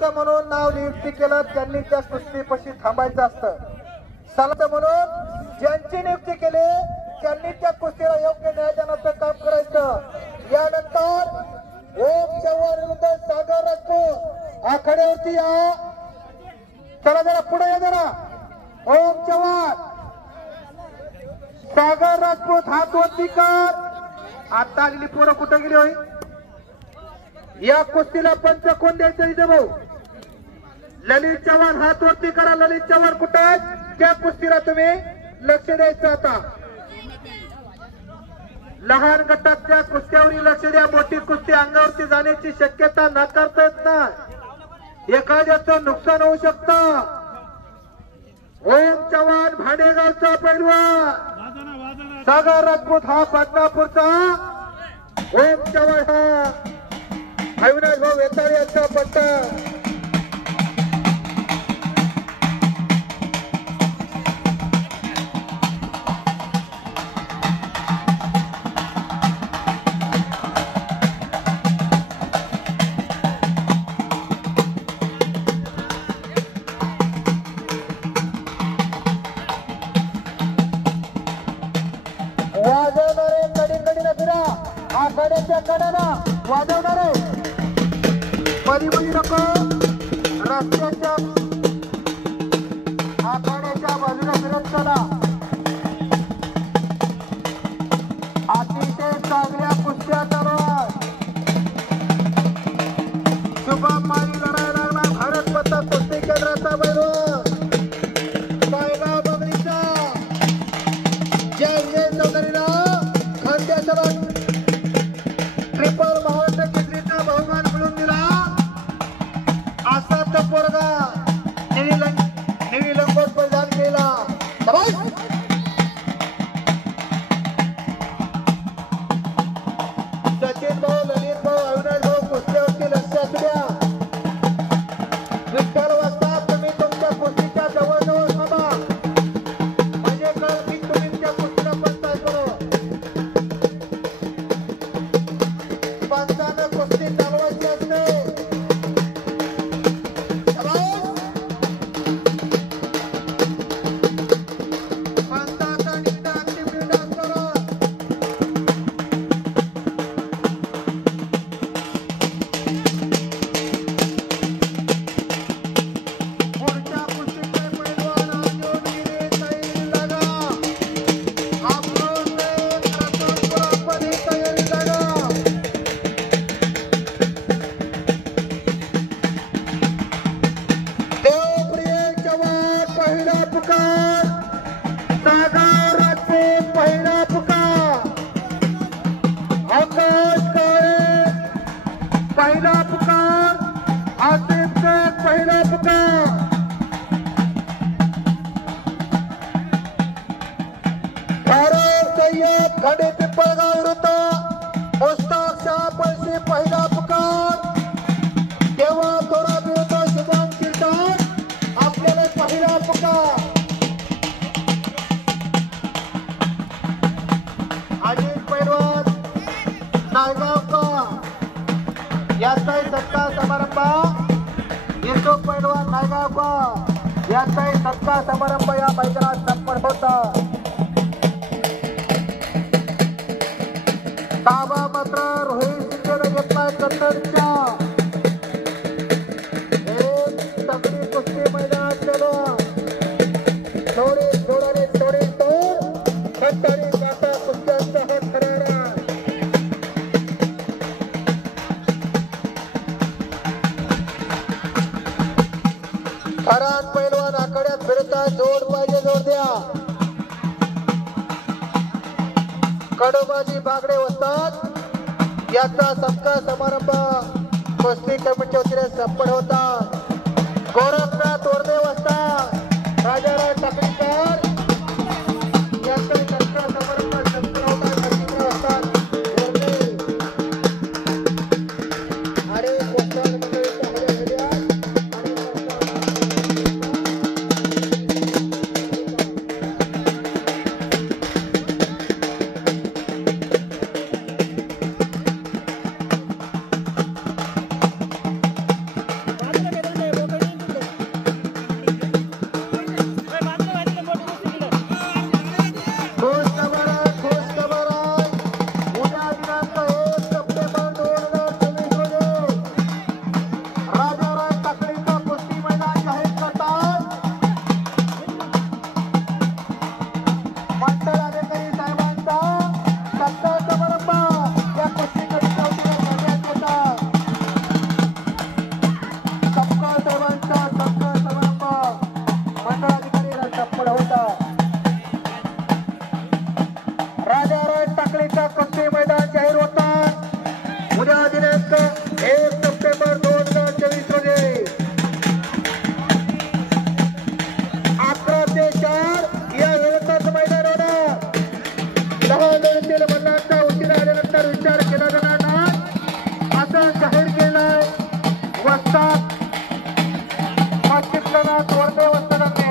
सलामत म्हणून नाव नियुक्ती केलं त्यांनी त्या कुस्तीपाशी थांबायचं असतं. सलामत म्हणून ज्यांची नियुक्ती केली त्यांनी त्या कुस्तीला योग्य न्यायदानाचं काम करायचं. यानंतर ओम चव्हाण विरुद्ध सागर राजपूत आखाड्यावरती या. चला जरा पुढे या जरा. ओम चव्हाण सागर राजपूत हात वरती कर. आता आलेली पोरं कुठे गेली होई? या कुस्तीला पंच कोण द्यायचं इथे भाऊ? ललित चव्हाण हात वरती करा. ललित चव्हाण कुठे आहेत? त्या कुस्तीला तुम्ही लक्ष द्यायचं. आता लहान गटातल्या कुस्त्यावरील लक्ष द्या. मोठी कुस्ती अंगावरती जाण्याची शक्यता नाकारता येत नाही. एखाद्याचं नुकसान होऊ शकतं. ओम चव्हाण भांडेगावचा पैलवान, सागर राजपूत हा बदनापूरचा. ओम चव्हाण हा अविनाश भाऊ वेताळे यांचा पट्टा. वाजवणारे कडीकडीनं फिरा. आखाड्याच्या कड्याला वाजवणारे मध्ये नको. रस्त्याच्या आखाड्याच्या बाजूला फिरत चला. अतिशय चांगल्या कुस्त्या चालू आहेत. शुभम माळी लढायला लागला. भारत पत्ता कुस्ती केंद्राचा पैलवान सायला बगरीचा. जय जय चौधरीला खांद्याचा ट्रिपल महाराष्ट्र केसरीचा बहुमान मिळवून दिला. असा तो पोरगा निळी लंगोट परिधान केला. सचिन भाऊ, ललित भाऊ, अविनाश भाऊ कुस्त्यावरती लक्ष असू द्या. विठ्ठल वाजता तुम्ही तुमच्या कुस्तीच्या जवळजवळ थांबा. म्हणजे कळ मी तुम्ही त्या कुस्तीला पंचाय करू. पंचानं कुस्ती चालवायची असते. पंचाचा निष्ठा अगदी बिनधास्त करा. पुढच्या कुस्तीचे पैलवान अर्जुन गिरे तयारी लागा. आपण रतनपुरामध्ये तयारी लागा. देवप्रिय चव्हाण पहिला पुकार. सागर राजपूत पहिला पुकार. आकाश काळे पहिला पुकार. आसिफ शेख पहिला पुकार. फारूक सय्यद खंडे पिंपळगाव विरुद्ध मुस्ताक शाह पळशी पहिला पुकार. तेव्हा थोडा विरुद्ध शुभम किर्तन आपल्याला पहिला पुकार. अजित पैलवान नायगावकर याचाही सत्कार समारंभ. युसुफ पैलवान नायगावकर याचाही सत्कार समारंभ या मैदानात संपन्न होता. ताबा मात्र रोहित शिंदेने घेतलाय कन्नडच्या. तगडी कुस्ती मैदान चालू. थोडी जोडाने थोडी तोड. खंडाळी काटा कुस्त्यांचा हा ठरारा. फरान पैलवान आखाड्यात फिरता. जोड पाहिजे जोड द्या. कडोबाजी बागडे वस्तात याचा सत्कार समारंभ कुस्ती कमिटीच्या वतीने संपन्न होता. गोरखनाथ तोरदे वस्तात राजाराव टाकळीकर याचा सत्कार समारंभ संपन्न होता. नरसिंह वस्तात आणि कोस्टाल मंडळीच्या हव्या हव्या कुस्ती मैदान जाहीर होतात उद्या दिनांक 1 सप्टेंबर 2024 रोजी 11 ते 4 या वेळेतच मैदान होणार. लहान वेळेतील मल्लांचा उशिरा आल्यानंतर विचार केला जाणार नाही असं जाहीर केलंय वस्ताद मच्छिंद्रनाथ वर्धे वस्तादांनी.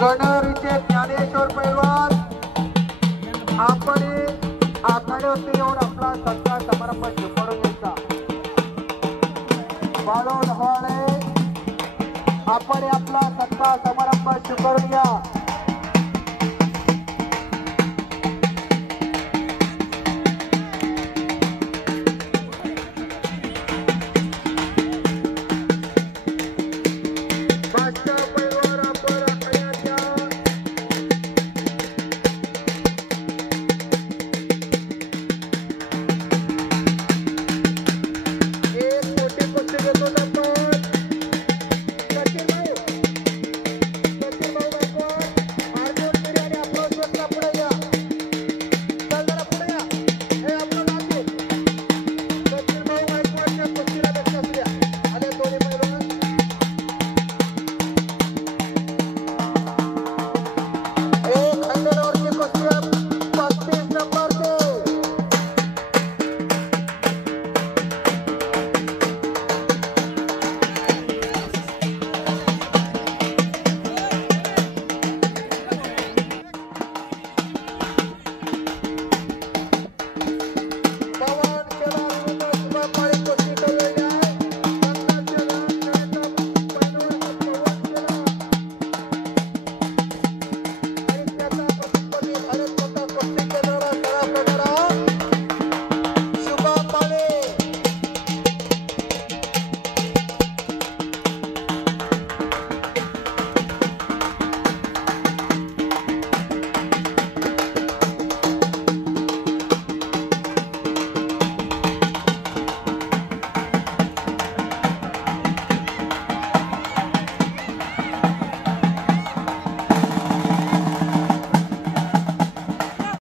गणरीचे ज्ञानेश्वर पैलवान आपण आखाड्यावरती येऊन आपला सत्कार समारंभ शिकवून घ्यायचा. बाळून हवाळे आपण आपला सत्कार समारंभ स्वीकारून घ्या.